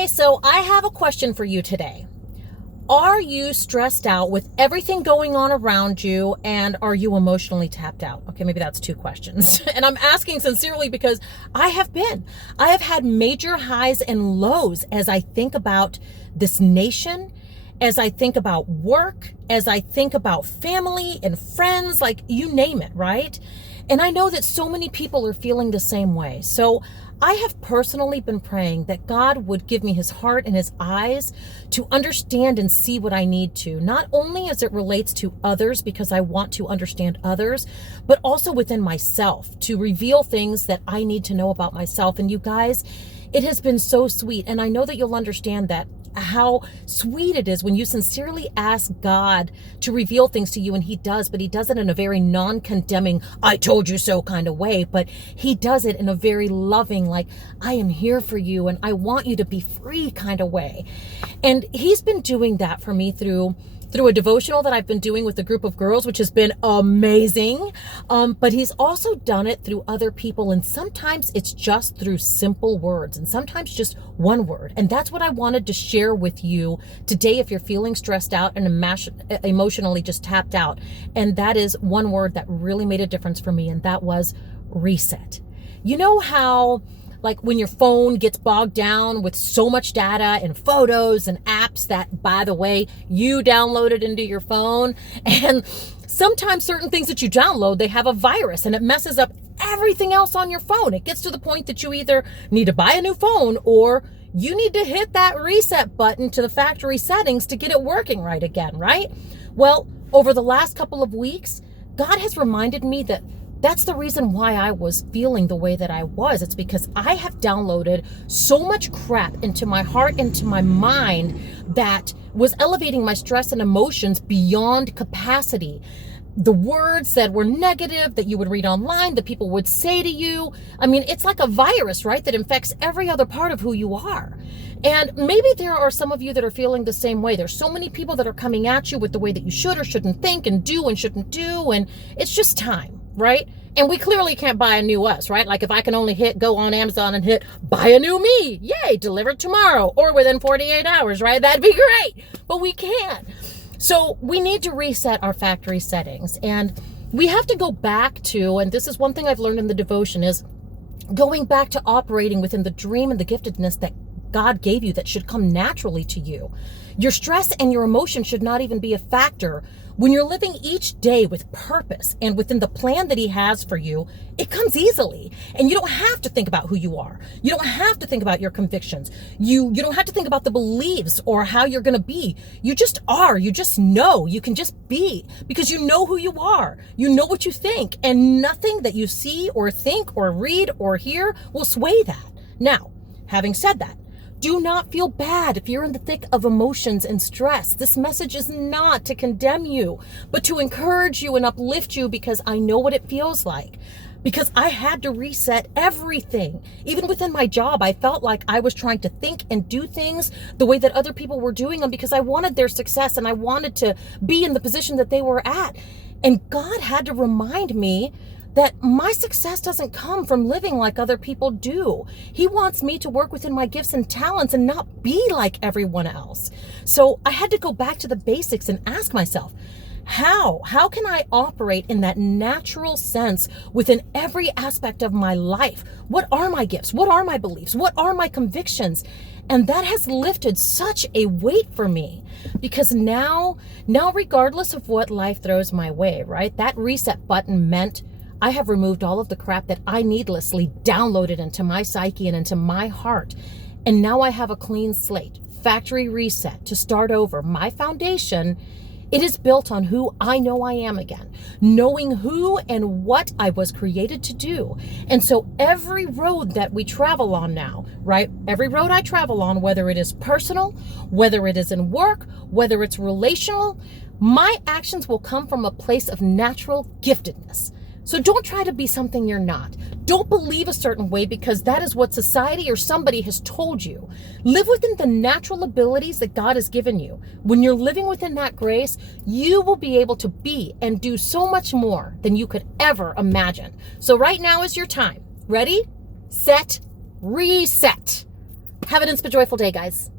Hey, so I have a question for you today. Are you stressed out with everything going on around you, and are you emotionally tapped out? Okay, maybe that's two questions. And I'm asking sincerely because I have been. I have had major highs and lows as I think about this nation, as I think about work, as I think about family and friends, like you name it, right? And I know that so many people are feeling the same way. So I have personally been praying that God would give me his heart and his eyes to understand and see what I need to, not only as it relates to others, because I want to understand others, but also within myself to reveal things that I need to know about myself. And you guys, it has been so sweet. And I know that you'll understand that how sweet it is when you sincerely ask God to reveal things to you, and he does, but he does it in a very non-condemning, I told you so kind of way, but he does it in a very loving, like, I am here for you and I want you to be free kind of way. And he's been doing that for me through a devotional that I've been doing with a group of girls, which has been amazing. But he's also done it through other people. And sometimes it's just through simple words and sometimes just one word. And that's what I wanted to share with you today if you're feeling stressed out and emotionally just tapped out. And that is one word that really made a difference for me. And that was reset. You know how, like when your phone gets bogged down with so much data and photos and apps that, by the way, you downloaded into your phone. And sometimes certain things that you download, they have a virus and it messes up everything else on your phone. It gets to the point that you either need to buy a new phone or you need to hit that reset button to the factory settings to get it working right again, right? Well, over the last couple of weeks, God has reminded me that that's the reason why I was feeling the way that I was. It's because I have downloaded so much crap into my heart, into my mind, that was elevating my stress and emotions beyond capacity. The words that were negative that you would read online, that people would say to you. I mean, it's like a virus, right? That infects every other part of who you are. And maybe there are some of you that are feeling the same way. There's so many people that are coming at you with the way that you should or shouldn't think and do and shouldn't do. And it's just time. Right? And we clearly can't buy a new us, right? Like if I can only go on Amazon and hit buy a new me, yay, delivered tomorrow or within 48 hours, right? That'd be great, but we can't. So we need to reset our factory settings, and we have to go back to, and this is one thing I've learned in the devotion, is going back to operating within the dream and the giftedness that God gave you that should come naturally to you. Your stress and your emotion should not even be a factor. When you're living each day with purpose and within the plan that he has for you, it comes easily. And you don't have to think about who you are. You don't have to think about your convictions. You don't have to think about the beliefs or how you're going to be. You just are. You just know. You can just be because you know who you are. You know what you think. And nothing that you see or think or read or hear will sway that. Now, having said that, do not feel bad if you're in the thick of emotions and stress. This message is not to condemn you, but to encourage you and uplift you, because I know what it feels like. Because I had to reset everything. Even within my job, I felt like I was trying to think and do things the way that other people were doing them because I wanted their success and I wanted to be in the position that they were at. And God had to remind me that my success doesn't come from living like other people do. He wants me to work within my gifts and talents and not be like everyone else. So I had to go back to the basics and ask myself, how can I operate in that natural sense within every aspect of my life? What are my gifts? What are my beliefs? What are my convictions? And that has lifted such a weight for me, because now regardless of what life throws my way, right? That reset button meant I have removed all of the crap that I needlessly downloaded into my psyche and into my heart. And now I have a clean slate, factory reset to start over. My foundation, it is built on who I know I am again, knowing who and what I was created to do. And so every road that we travel on now, right? Every road I travel on, whether it is personal, whether it is in work, whether it's relational, my actions will come from a place of natural giftedness. So don't try to be something you're not. Don't believe a certain way because that is what society or somebody has told you. Live within the natural abilities that God has given you. When you're living within that grace, you will be able to be and do so much more than you could ever imagine. So right now is your time. Ready, set, reset. Have an inspa joyful day, guys.